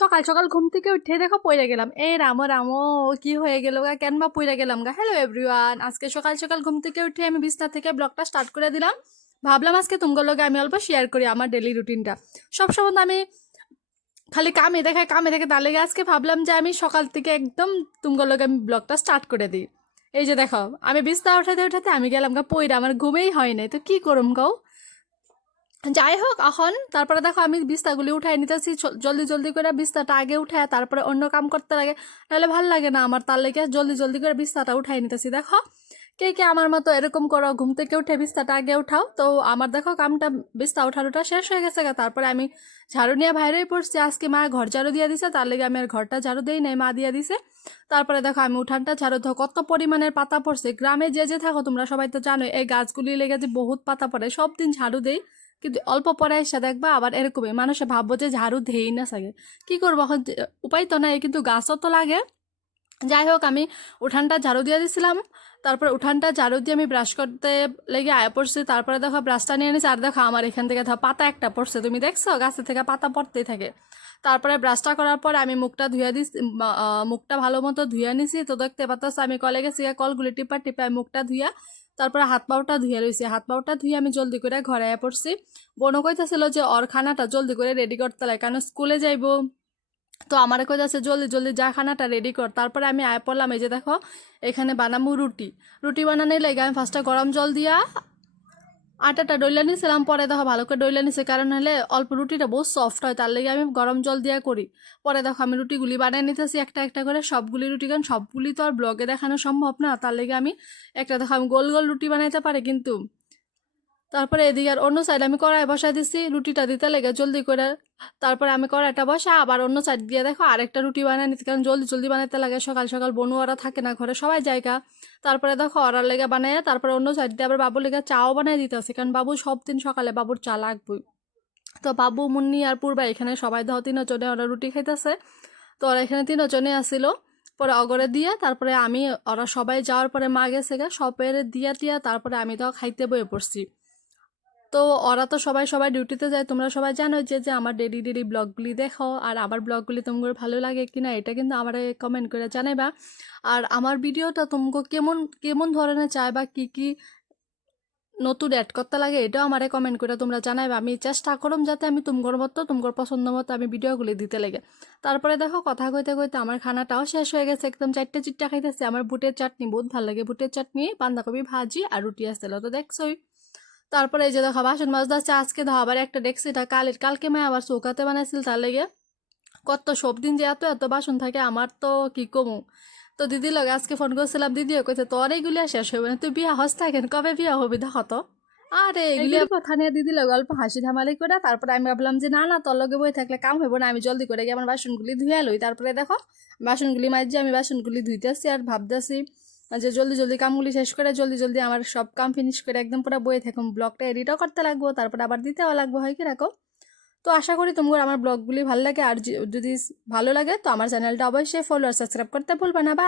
সকাল সকাল ঘুম থেকে উঠে দেখো পইরা গেলাম, এই রামো রামো কি হয়ে গেল গা, কেন বা পইরা গেলাম গা। হ্যালো এভরিওয়ান, আজকে সকাল সকাল ঘুম থেকে উঠে আমি বিছনা থেকে ব্লগটা স্টার্ট করে দিলাম। ভাবলাম আজকে তোমার লগে আমি অল্প শেয়ার করি আমার ডেলি রুটিনটা। সবসময় তো আমি খালি কামে দেখে তার লেগে আজকে ভাবলাম যে আমি সকাল থেকে একদম তোমার লগে আমি ব্লগটা স্টার্ট করে দিই। এই যে দেখো আমি বিছনা উঠাতে উঠাতে আমি গেলাম গা পইরা, আমার ঘুমেই হয় নাই, তো কি করুম গাও। যাই হোক, এখন তারপরে দেখো আমি বিস্তাগুলি উঠাই নিতেছি, জলদি জলদি করে বিস্তাটা আগে উঠায় তারপরে অন্য কাম করতে লাগে, নাহলে ভাল লাগে না আমার, তার লেগে জলদি জলদি করে বিস্তাটা উঠাই নিতেছি। দেখো কে কে আমার মতো এরকম করো, ঘুম থেকে উঠে বিস্তাটা আগে উঠাও। তো আমার দেখো কামটা বিস্তা উঠানোটা শেষ হয়ে গেছে গা। তারপরে আমি ঝাড়ু নিয়ে বাইরেই পড়ছি, আজকে মা ঘর ঝাড়ু দিয়ে দিছে, তার লেগে আমি আর ঘরটা ঝাড়ু দেই নাই, মা দিয়ে দিছে। তারপরে দেখো আমি উঠানটা ঝাড়ু দাও, কত পরিমাণের পাতা পড়ছে। গ্রামে যে যে থাকো তোমরা সবাই তো জানো এই গাছগুলি লেগে যে বহুত পাতা পড়ে, সব দিন ঝাড়ু দেই, কিন্তু অল্প পরে এসে দেখবা আবার এরকমই মানুষে ভাববো যে ঝাড়ু দেই না সাগে, কি করবো এখন, উপায় তো নাই, কিন্তু গাছও তো লাগে। যাই হোক আমি উঠানটা ঝাড়ু দিয়ে দিছিলাম, তারপর উঠানটা ঝাড়ু দিয়ে আমি ব্রাশ করতে লেগে আয়া পড়ছি। তারপরে দেখো ব্রাশটা নিয়ে নিছি, আর দেখো আমার এখান থেকে দেখো পাতা একটা পড়ছে, তুমি দেখছো গাছের থেকে পাতা পড়তেই থাকে। তারপরে ব্রাশটা করার পর আমি মুখটা ধুয়ে দিছি, মুখটা ভালো মতো ধুয়ে নিছি। তো দেখতে পাচ্ছ আমি কলে গেছি, কলগুলি টিপা টিপা মুখটা ধুইয়া তারপরে হাত পাউটা ধুয়ে রয়েছি। হাত পাউটা ধুয়ে আমি জলদি করে ঘরে আয়া পড়ছি। বোনও কইতেছিল যে ওর খানাটা জলদি করে রেডি করতে লাগে, কারণ স্কুলে যাইবো। তো আমার কইতাছে জলদি জলদি যা খানাটা রেডি কর। তারপরে আমি আয় পড়লাম, এই যে দেখো এখানে বানাবো রুটি। রুটি বানানোর লেগে আমি ফার্স্টে গরম জল দিয়া আটাটা ডইলা নিয়েছিলাম, পরে দেখো ভালো করে ডইলা নিছে, কারণ হলে অল্প রুটিটা বহু সফট হয়, তার লেগে আমি গরম জল দিয়া করি। পরে দেখো আমি রুটিগুলি বানিয়ে নিতেছি একটা একটা করে, সবগুলি রুটি, কারণ সবগুলি তো আর ব্লগে দেখানো সম্ভব না, তার লেগে আমি একটা দেখো আমি গোল গোল রুটি বানাইতে পারি কিন্তু। তারপরে এদিকে আর অন্য সাইড আমি কড়াই বসাই দিছি রুটিটা দিতে লেগে জলদি করে। তারপরে আমি কড়াইটা বসা আবার অন্য সাইড দিয়ে দেখো আরেকটা রুটি বানাই নিতে, কারণ জলদি জলদি বানাইতে লাগে, সকাল সকাল বনু ওরা থাকে না ঘরে, সবাই জায়গা। তারপরে দেখো ওরার লেগে বানাইয়া তারপরে অন্য সাইড দিয়ে আবার বাবুর লেগে চাও বানাই দিতেছে, কারণ বাবু সব দিন সকালে বাবুর চা লাগবেই। তো বাবু মুন্নি আর পূর্বা এখানে সবাই ধর তিনজনে ওরা রুটি খাইতেছে। তো ওরা এখানে তিনজনে আসছিল, পরে অগরে দিয়ে তারপরে আমি, ওরা সবাই যাওয়ার পরে মা গেছে গা সপের দিয়া টিয়া, তারপরে আমি তো খাইতে বয়ে পড়ছি। তো ওরা তো সবাই সবাই ডিউটিতে যায়, তোমরা সবাই জানো যে যে আমার ডেলি ডেলি ব্লগগুলি দেখো, আর আমার ব্লগগুলি তোমার ভালো লাগে কিনা এটা কিন্তু আমার কমেন্ট করে জানাইবা। আর আমার ভিডিওটা তোমাকে কেমন কেমন ধরনের চাই বা কি কি নতুন অ্যাড করতে লাগে এটাও আমারে কমেন্ট করে তোমরা জানাইবা। আমি চেষ্টা করম যাতে আমি তোমার মতো তোমার পছন্দ মতো আমি ভিডিওগুলি দিতে লাগে। তারপরে দেখো কথা কইতে কইতে আমার খানাটাও শেষ হয়ে গেছে, একদম চারটে চিটটা খাইতেছে। আমার বুটের চাটনি বহুত ভালো লাগে, বুটের চাটনি, বাঁধাকপি ভাজি আর রুটি আসছিল, তো দেখছোই। তারপরে এই যে দেখো বাসন মাজতে আসছে, আজকে ধো আবার একটা ডেক্সিটা কালকে মায় আবার চৌকাতে বানাইছিল, তার লেগে কত সব দিন যে এত এত বাসন থাকে আমার তো কি কমু। তো দিদি লগে আজকে ফোন করছিলাম, দিদিও কইছে তোর এইগুলি শেষ হইবে না, তুই বিয়া হস থাকেন, কবে বিয়া হবি দেখো তো। আরে এইগুলি কথা নিয়ে দিদি লগে অল্প হাসি ধামালি করে তারপরে আমি ভাবলাম যে না না তোর লগে বই থাকলে কাম হইব না, আমি জলদি করে গিয়ে আমার বাসনগুলি ধুয়ে লই। তারপরে দেখো বাসনগুলি মাঝে আমি বাসনগুলি ধুইতেছি আর ভাবতেছি যে জলদি জলদি কামগুলি শেষ করে জলদি জলদি আমার সব কাম ফিনিশ করে একদম পুরো বইয়ে থাকুন, ব্লগটা এডিটও করতে লাগবো, তারপরে আবার দিতেও লাগবো, হয় কি রাখো। তো আশা করি তোমার আমার ব্লগগুলি ভালো লাগে, আর যদি ভালো লাগে তো আমার চ্যানেলটা অবশ্যই ফলো আর সাবস্ক্রাইব করতে ভুলবে না। বা